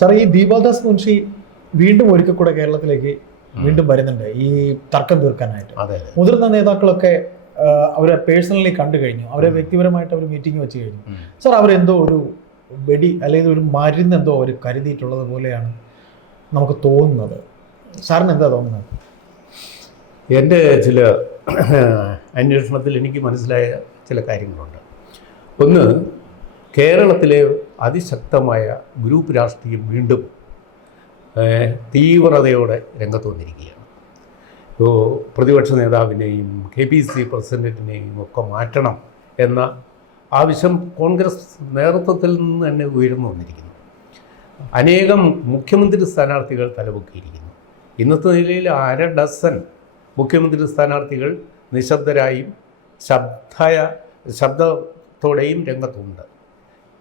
Sir ഈ ദീപാദാസ് മുൻഷി വീണ്ടും ഒരിക്കൽ കൂടെ കേരളത്തിലേക്ക് വീണ്ടും വരുന്നുണ്ട്. ഈ തർക്കം തീർക്കാനായിട്ട്. അതെ മുതിർന്ന നേതാക്കളൊക്കെ അവരെ പേഴ്സണലി കണ്ടു കഴിഞ്ഞു. അവരെ വ്യക്തിപരമായിട്ട് അവർ മീറ്റിംഗ് വെച്ച് കഴിഞ്ഞു. സാർ അവരെന്തോ ഒരു വെടി അല്ലെങ്കിൽ ഒരു മരുന്ന് എന്തോ അവർ കരുതിയിട്ടുള്ളത് പോലെയാണ് നമുക്ക് തോന്നുന്നത്. സാറിന് എന്താ തോന്നുന്നത്? എന്റെ ചില അന്വേഷണത്തിൽ എനിക്ക് മനസ്സിലായ ചില കാര്യങ്ങളുണ്ട്. ഒന്ന് കേരളത്തിലെ അതിശക്തമായ ഗ്രൂപ്പ് രാഷ്ട്രീയം വീണ്ടും തീവ്രതയോടെ രംഗത്ത് വന്നിരിക്കുകയാണ്. ഇപ്പോൾ പ്രതിപക്ഷ നേതാവിനെയും കെ പി സി പ്രസിഡന്റിനെയും ഒക്കെ മാറ്റണം എന്ന ആവശ്യം കോൺഗ്രസ് നേതൃത്വത്തിൽ നിന്ന് തന്നെ ഉയർന്നു വന്നിരിക്കുന്നു. അനേകം മുഖ്യമന്ത്രി സ്ഥാനാർത്ഥികൾ തലപൊക്കിയിരിക്കുന്നു. ഇന്നത്തെ നിലയിൽ അര ഡസൻ മുഖ്യമന്ത്രി സ്ഥാനാർത്ഥികൾ നിശബ്ദരായും ശബ്ദായ ശബ്ദത്തോടെയും രംഗത്തുണ്ട്.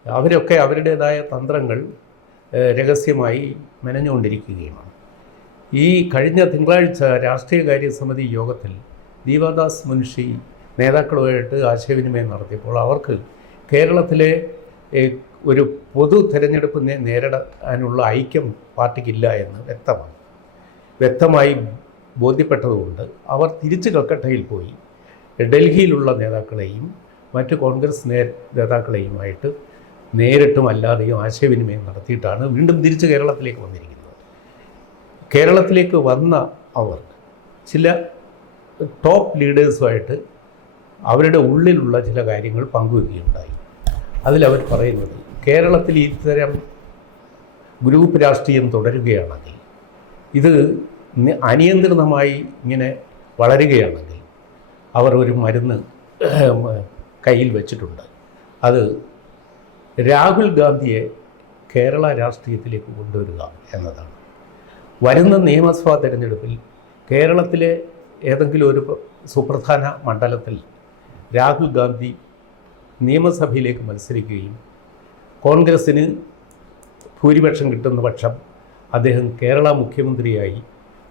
അവരൊക്കെ അവരുടേതായ തന്ത്രങ്ങൾ രഹസ്യമായി മെനഞ്ഞുകൊണ്ടിരിക്കുകയുമാണ് ഈ കഴിഞ്ഞ തിങ്കളാഴ്ച രാഷ്ട്രീയകാര്യ സമിതി യോഗത്തിൽ ദീപാദാസ് മുൻഷി നേതാക്കളുമായിട്ട് ആശയവിനിമയം നടത്തിയപ്പോൾ അവർക്ക് കേരളത്തിലെ ഒരു പൊതു തെരഞ്ഞെടുപ്പിനെ നേരിടാനുള്ള ഐക്യം പാർട്ടിക്കില്ല എന്ന് വ്യക്തമാണ്. വ്യക്തമായി ബോധ്യപ്പെട്ടതുകൊണ്ട് അവർ തിരിച്ച് കൽക്കട്ടയിൽ പോയി. ഡൽഹിയിലുള്ള നേതാക്കളെയും മറ്റ് കോൺഗ്രസ് നേതാക്കളെയുമായിട്ട് നേരിട്ടും അല്ലാതെയും ആശയവിനിമയം നടത്തിയിട്ടാണ് വീണ്ടും തിരിച്ച് കേരളത്തിലേക്ക് വന്നിരിക്കുന്നത്. കേരളത്തിലേക്ക് വന്ന അവർ ചില ടോപ്പ് ലീഡേഴ്സുമായിട്ട് അവരുടെ ഉള്ളിലുള്ള ചില കാര്യങ്ങൾ പങ്കുവയ്ക്കുകയുണ്ടായി അതിലവർ പറയുന്നത് കേരളത്തിൽ ഇത്തരം ഗ്രൂപ്പ് രാഷ്ട്രീയം തുടരുകയാണെങ്കിൽ ഇത് അനിയന്ത്രിതമായി ഇങ്ങനെ വളരുകയാണെങ്കിൽ അവർ ഒരു മരുന്ന് കയ്യിൽ വെച്ചിട്ടുണ്ട്. അത് രാഹുൽ ഗാന്ധിയെ കേരള രാഷ്ട്രീയത്തിലേക്ക് കൊണ്ടുവരിക എന്നതാണ്. വരുന്ന നിയമസഭാ തെരഞ്ഞെടുപ്പിൽ കേരളത്തിലെ ഏതെങ്കിലും ഒരു പ്ര- സുപ്രധാന മണ്ഡലത്തിൽ രാഹുൽ ഗാന്ധി നിയമസഭയിലേക്ക് മത്സരിക്കുകയും കോൺഗ്രസ്സിന് ഭൂരിപക്ഷം കിട്ടുന്ന പക്ഷം അദ്ദേഹം കേരള മുഖ്യമന്ത്രിയായി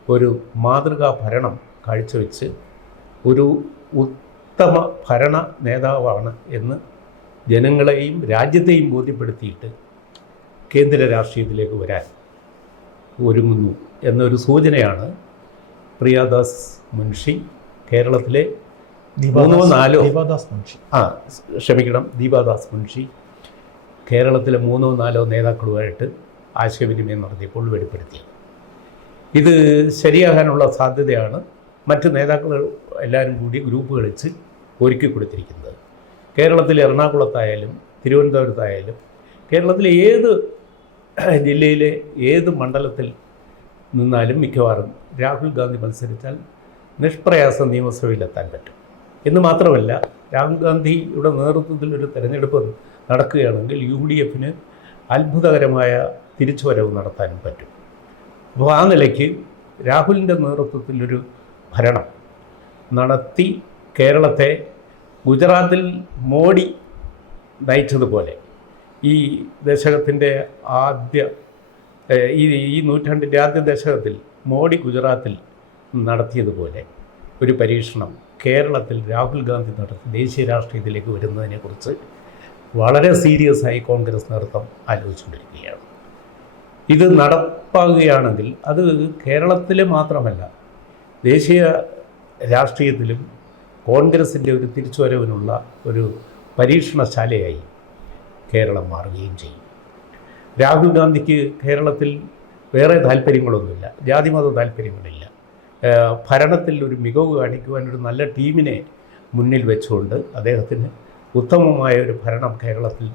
ഒരു മാതൃകാ ഭരണം കാഴ്ചവെച്ച് ഒരു ഉത്തമ ഭരണ നേതാവാണ് എന്ന് ജനങ്ങളെയും രാജ്യത്തെയും ബോധ്യപ്പെടുത്തിയിട്ട് കേന്ദ്ര രാഷ്ട്രീയത്തിലേക്ക് വരാൻ ഒരുങ്ങുന്നു എന്നൊരു സൂചനയാണ് പ്രിയാദാസ് മുൻഷി കേരളത്തിലെ മൂന്നോ നാലോ ദീപാദാസ് മുൻഷി. ആ ക്ഷമിക്കണം ദീപാദാസ് മുൻഷി. കേരളത്തിലെ മൂന്നോ നാലോ നേതാക്കളുമായിട്ട് ആശയവിനിമയം നടത്തിയപ്പോൾ വെളിപ്പെടുത്തിയത് ഇത് ശരിയാകാനുള്ള സാധ്യതയാണ് മറ്റ് നേതാക്കൾ എല്ലാവരും കൂടി ഗ്രൂപ്പ് കളിച്ച് ഒരുക്കി കൊടുത്തിരിക്കുന്നത് കേരളത്തിലെ എറണാകുളത്തായാലും തിരുവനന്തപുരത്തായാലും കേരളത്തിലെ ഏത് ജില്ലയിലെ ഏത് മണ്ഡലത്തിൽ നിന്നാലും മിക്കവാറും രാഹുൽ ഗാന്ധി മത്സരിച്ചാൽ നിഷ്പ്രയാസം നിയമസഭയിലെത്താൻ പറ്റും. എന്ന് മാത്രമല്ല രാഹുൽ ഗാന്ധിയുടെ നേതൃത്വത്തിൽ ഒരു തെരഞ്ഞെടുപ്പ് നടക്കുകയാണെങ്കിൽ യു ഡി എഫിന് അത്ഭുതകരമായ തിരിച്ചുവരവ് നടത്താനും പറ്റും. അപ്പോൾ ആ നിലയ്ക്ക് രാഹുലിന്റെ നേതൃത്വത്തിലൊരു ഭരണം നടത്തി കേരളത്തെ ഗുജറാത്തിൽ മോഡി നയിച്ചതുപോലെ ഈ ദശകത്തിന്റെ ആദ്യ ഈ ഈ നൂറ്റാണ്ടിന്റെ ആദ്യ ദശകത്തിൽ മോഡി ഗുജറാത്തിൽ നടത്തിയതുപോലെ ഒരു പരീക്ഷണം കേരളത്തിൽ രാഹുൽ ഗാന്ധി നടത്തി ദേശീയ രാഷ്ട്രീയത്തിലേക്ക് വരുന്നതിനെക്കുറിച്ച് വളരെ സീരിയസ് ആയി കോൺഗ്രസ് നേതൃത്വം ആലോചിച്ചുകൊണ്ടിരിക്കുകയാണ്. ഇത് നടപ്പാകുകയാണെങ്കിൽ അത് കേരളത്തിലെ മാത്രമല്ല ദേശീയ രാഷ്ട്രീയത്തിലും കോൺഗ്രസിന്റെ ഒരു തിരിച്ചുവരവിനുള്ള ഒരു പരീക്ഷണശാലയായി കേരളം മാറുകയും ചെയ്യും. രാഹുൽ ഗാന്ധിക്ക് കേരളത്തിൽ വേറെ താല്പര്യങ്ങളൊന്നുമില്ല ജാതിമത താല്പര്യങ്ങളില്ല. ഭരണത്തിൽ ഒരു മികവ് കാണിക്കുവാൻ ഒരു നല്ല ടീമിനെ മുന്നിൽ വെച്ചുകൊണ്ട് അദ്ദേഹത്തിന് ഉത്തമമായ ഒരു ഭരണം കേരളത്തിൽ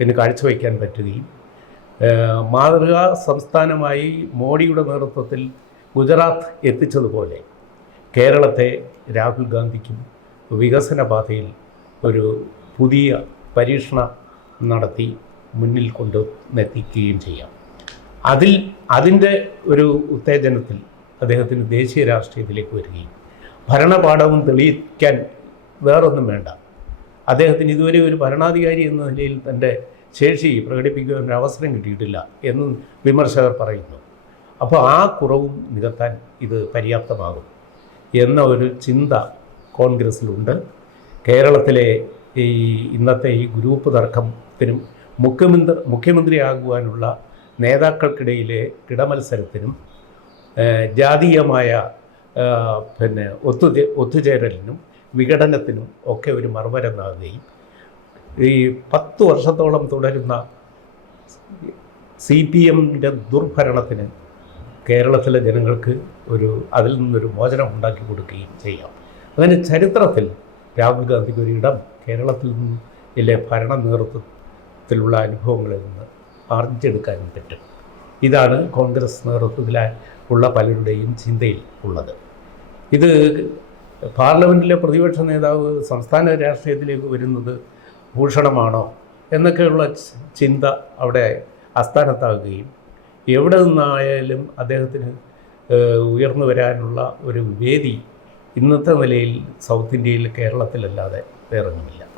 ഇന്ന് കാഴ്ചവെക്കാൻ പറ്റുകയും മാതൃകാ സംസ്ഥാനമായി മോഡിയുടെ നേതൃത്വത്തിൽ ഗുജറാത്ത് എത്തിച്ചതുപോലെ കേരളത്തെ രാഹുൽ ഗാന്ധിക്കും വികസന പാതയിൽ ഒരു പുതിയ പരീക്ഷണം നടത്തി മുന്നിൽ കൊണ്ട് എത്തിക്കുകയും ചെയ്യാം. അതിൽ അതിന്റെ ഒരു ഉത്തേജനത്തിൽ അദ്ദേഹത്തിന് ദേശീയ രാഷ്ട്രീയത്തിലേക്ക് വരികയും ഭരണപാഠവും തെളിയിക്കാൻ വേറൊന്നും വേണ്ട. അദ്ദേഹത്തിന് ഇതുവരെ ഒരു ഭരണാധികാരി എന്ന നിലയിൽ തന്റെ ശേഷി പ്രകടിപ്പിക്കുവാൻ ഒരു അവസരം കിട്ടിയിട്ടില്ല എന്ന് വിമർശകർ പറയുന്നു. അപ്പോൾ ആ കുറവും നികത്താൻ ഇത് പര്യാപ്തമാകും. എന്ന ഒരു ചിന്ത കോൺഗ്രസ്സിലുണ്ട് കേരളത്തിലെ ഈ ഇന്നത്തെ ഈ ഗ്രൂപ്പ് തർക്കത്തിനും മുഖ്യമന്ത്രി മുഖ്യമന്ത്രിയാകുവാനുള്ള നേതാക്കൾക്കിടയിലെ കിടമത്സരത്തിനും ജാതീയമായ പിന്നെ ഒത്തു ഒത്തുചേരലിനും വിഘടനത്തിനും ഒക്കെ ഒരു മറുമരുന്നാകുകയും ഈ പത്ത് വർഷത്തോളം തുടരുന്ന സി പി എമ്മിന്റെ ദുർഭരണത്തിന് കേരളത്തിലെ ജനങ്ങൾക്ക് ഒരു അതിൽ നിന്നൊരു മോചനം ഉണ്ടാക്കി കൊടുക്കുകയും ചെയ്യാം. അങ്ങനെ ചരിത്രത്തിൽ രാഹുൽ ഗാന്ധിക്ക് ഒരു ഇടം കേരളത്തിൽ നിന്നിലെ ഭരണ നേതൃത്വത്തിലുള്ള അനുഭവങ്ങളിൽ നിന്ന് ആർജിച്ചെടുക്കാനും പറ്റും. ഇതാണ് കോൺഗ്രസ് നേതൃത്വത്തിലെ ഉള്ള പലരുടെയും ചിന്തയിൽ ഉള്ളത്. ഇത് പാർലമെന്റിലെ പ്രതിപക്ഷ നേതാവ് സംസ്ഥാന രാഷ്ട്രീയത്തിലേക്ക് വരുന്നത് ഭൂഷണമാണോ എന്നൊക്കെയുള്ള ചിന്ത അവിടെ അസ്ഥാനത്താകുകയും എവിടെ നിന്നായാലും അദ്ദേഹത്തിന് ഉയർന്നു വരാനുള്ള ഒരു വേദി ഇന്നത്തെ നിലയിൽ സൗത്ത് ഇന്ത്യയിൽ കേരളത്തിലല്ലാതെ വേറൊന്നുമില്ല.